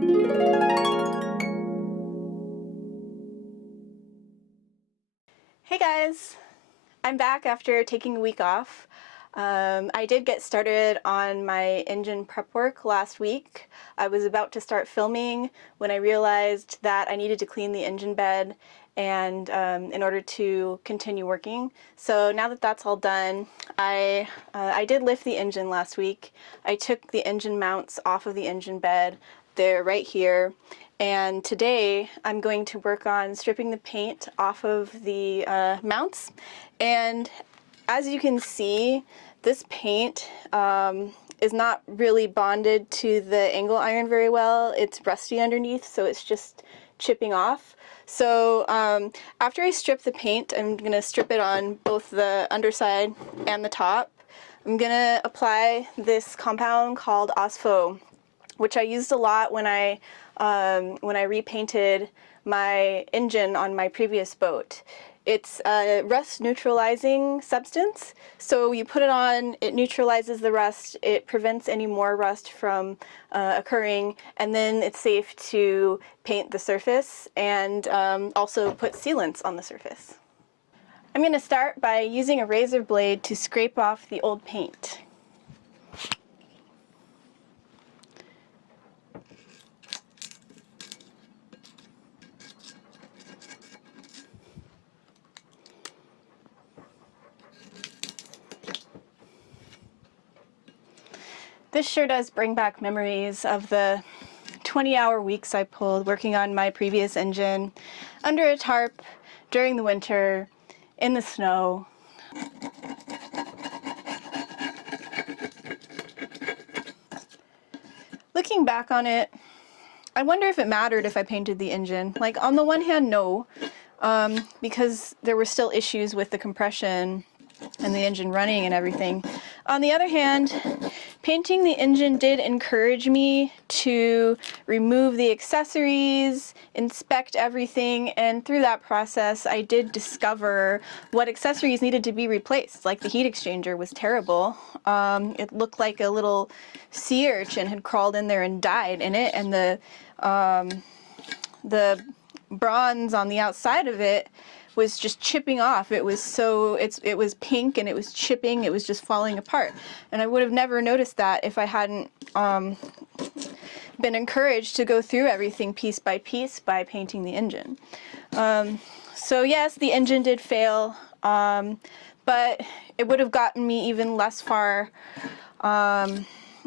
Hey guys! I'm back after taking a week off. I did get started on my engine prep work last week. I was about to start filming when I realized that I needed to clean the engine bed and in order to continue working. So now that that's all done, I did lift the engine last week. I took the engine mounts off of the engine bed. They're right here. And today I'm going to work on stripping the paint off of the mounts. And as you can see, this paint is not really bonded to the angle iron very well. It's rusty underneath, so it's just chipping off. So after I strip the paint, I'm going to strip it on both the underside and the top. I'm going to apply this compound called Osfo, which I used a lot when I repainted my engine on my previous boat. It's a rust neutralizing substance, so you put it on, it neutralizes the rust, it prevents any more rust from occurring, and then it's safe to paint the surface and also put sealants on the surface. I'm going to start by using a razor blade to scrape off the old paint. This sure does bring back memories of the 20-hour weeks I pulled working on my previous engine under a tarp during the winter in the snow. Looking back on it, I wonder if it mattered if I painted the engine. Like, on the one hand, no, because there were still issues with the compression and the engine running and everything. On the other hand, painting the engine did encourage me to remove the accessories, inspect everything, and through that process I did discover what accessories needed to be replaced. Like the heat exchanger was terrible. It looked like a little sea urchin had crawled in there and died in it, and the bronze on the outside of it was just chipping off. It was pink and it was chipping, it was just falling apart. And I would have never noticed that if I hadn't been encouraged to go through everything piece by piece by painting the engine. So yes, the engine did fail, but it would have gotten me even less far, and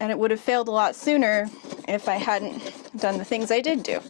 it would have failed a lot sooner if I hadn't done the things I did do.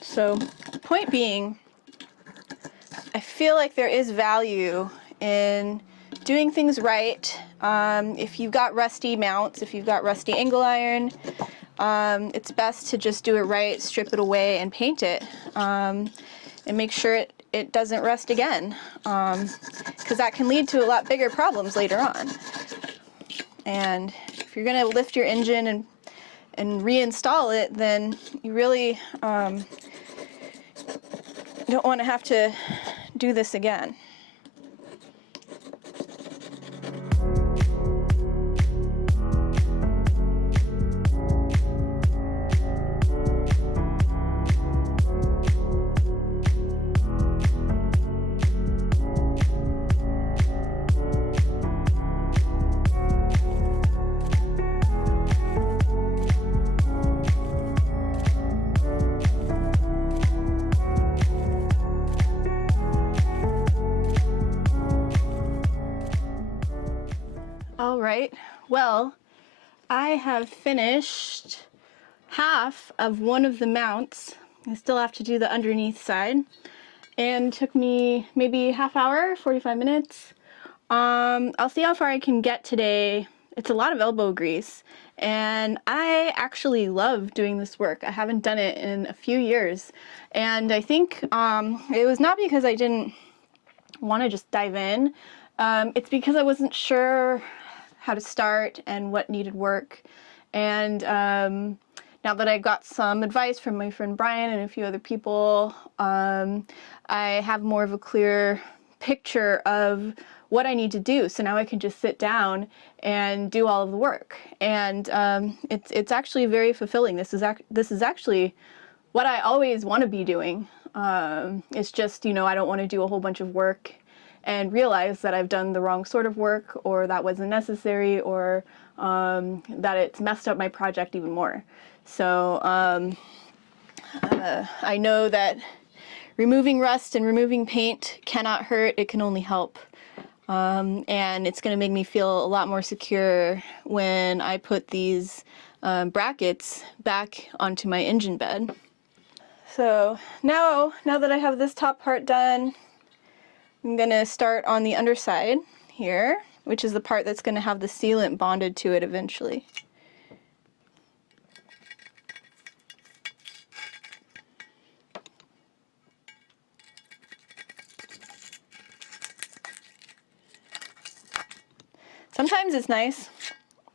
So, point being, I feel like there is value in doing things right. If you've got rusty mounts, if you've got rusty angle iron, it's best to just do it right, strip it away, and paint it, and make sure it doesn't rust again, because that can lead to a lot bigger problems later on. And if you're going to lift your engine and reinstall it, then you really don't want to have to do this again. Alright, well, I have finished half of one of the mounts. I still have to do the underneath side, and it took me maybe half hour, 45 minutes. I'll see how far I can get today. It's a lot of elbow grease, and I actually love doing this work. I haven't done it in a few years, and I think it was not because I didn't want to just dive in. It's because I wasn't sure how to start and what needed work. And now that I got some advice from my friend Brian and a few other people, I have more of a clear picture of what I need to do. So now I can just sit down and do all of the work. And it's actually very fulfilling. This is actually what I always want to be doing. It's just, I don't want to do a whole bunch of work and realize that I've done the wrong sort of work, or that wasn't necessary, or that it's messed up my project even more. So I know that removing rust and removing paint cannot hurt, it can only help. And it's going to make me feel a lot more secure when I put these brackets back onto my engine bed. So now that I have this top part done, I'm going to start on the underside here, which is the part that's going to have the sealant bonded to it eventually. Sometimes it's nice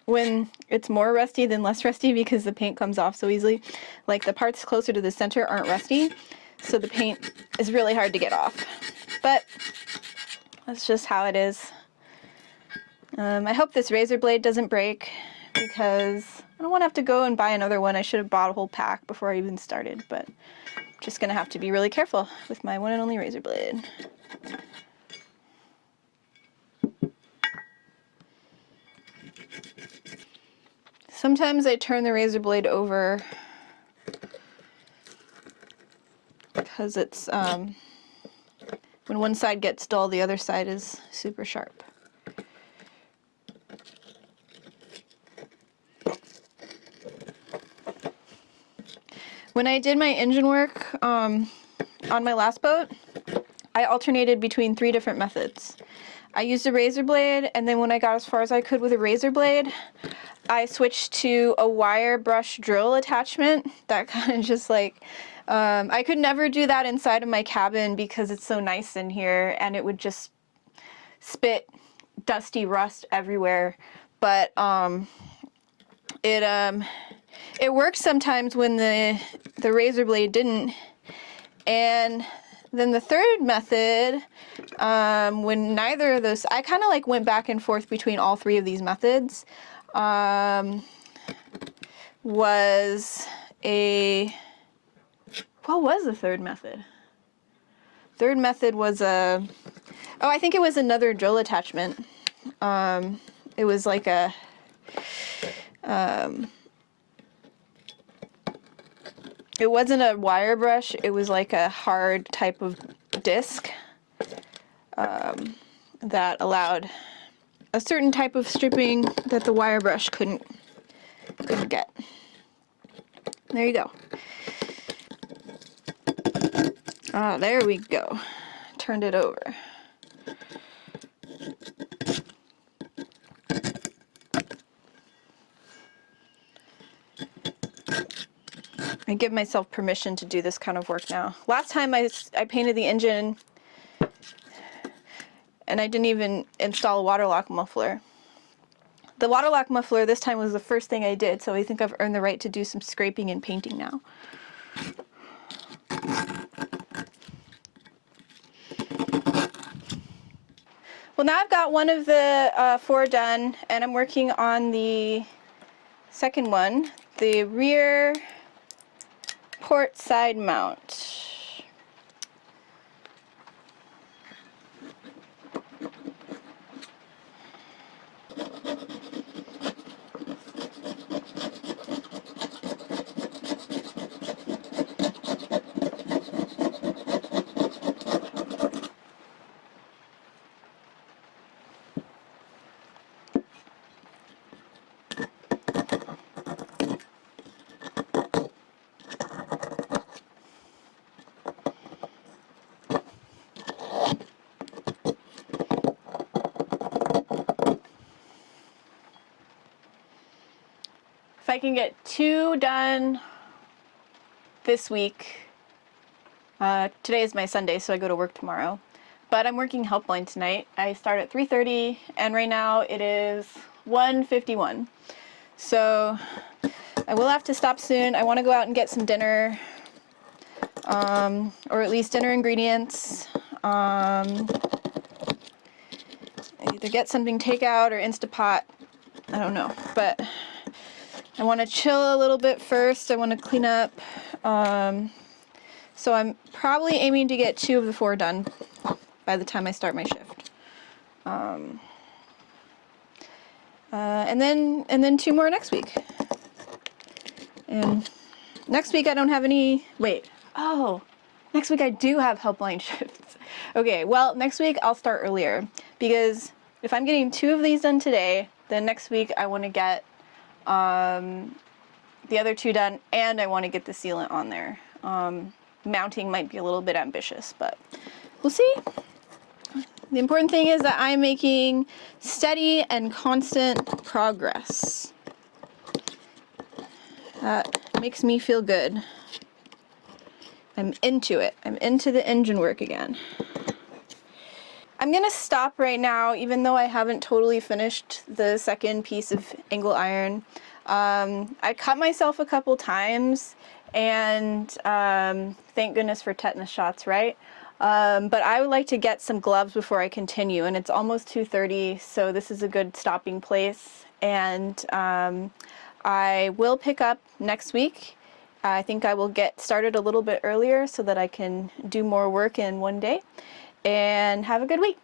when it's more rusty than less rusty because the paint comes off so easily. Like the parts closer to the center aren't rusty, so the paint is really hard to get off. But that's just how it is. I hope this razor blade doesn't break because I don't want to have to go and buy another one. I should have bought a whole pack before I even started, but I'm just going to have to be really careful with my one and only razor blade. Sometimes I turn the razor blade over because it's, when one side gets dull, the other side is super sharp. When I did my engine work on my last boat, I alternated between 3 different methods. I used a razor blade, and then when I got as far as I could with a razor blade, I switched to a wire brush drill attachment. That kind of just like, I could never do that inside of my cabin because it's so nice in here, and it would just spit dusty rust everywhere. But it worked sometimes when the razor blade didn't. And then the third method, when neither of those, I kind of like went back and forth between all 3 of these methods, was what was the third method? Third method was I think it was another drill attachment. It was like a, it wasn't a wire brush, it was like a hard type of disc that allowed a certain type of stripping that the wire brush couldn't get. There you go. Ah, there we go. Turned it over. I give myself permission to do this kind of work now. Last time I painted the engine and I didn't even install a water lock muffler. The water lock muffler this time was the first thing I did, so I think I've earned the right to do some scraping and painting now. Well, now I've got one of the 4 done, and I'm working on the second one, the rear port side mount. If I can get 2 done this week, today is my Sunday, so I go to work tomorrow, but I'm working helpline tonight. I start at 3:30, and right now it is 1:51. So I will have to stop soon. I want to go out and get some dinner, or at least dinner ingredients. either get something takeout or Instapot. I don't know, but I want to chill a little bit first. I want to clean up. So I'm probably aiming to get 2 of the 4 done by the time I start my shift. And then 2 more next week. And next week I don't have any. Wait. Oh, next week I do have helpline shifts. Okay. Well, next week I'll start earlier because if I'm getting 2 of these done today, then next week I want to get the other 2 done, and I want to get the sealant on there. Mounting might be a little bit ambitious, but we'll see. The important thing is that I'm making steady and constant progress. That makes me feel good. I'm into it. I'm into the engine work again. I'm gonna stop right now, even though I haven't totally finished the second piece of angle iron. I cut myself a couple times, and thank goodness for tetanus shots, right? But I would like to get some gloves before I continue, and it's almost 2:30, so this is a good stopping place. And I will pick up next week. I think I will get started a little bit earlier so that I can do more work in one day. And have a good week.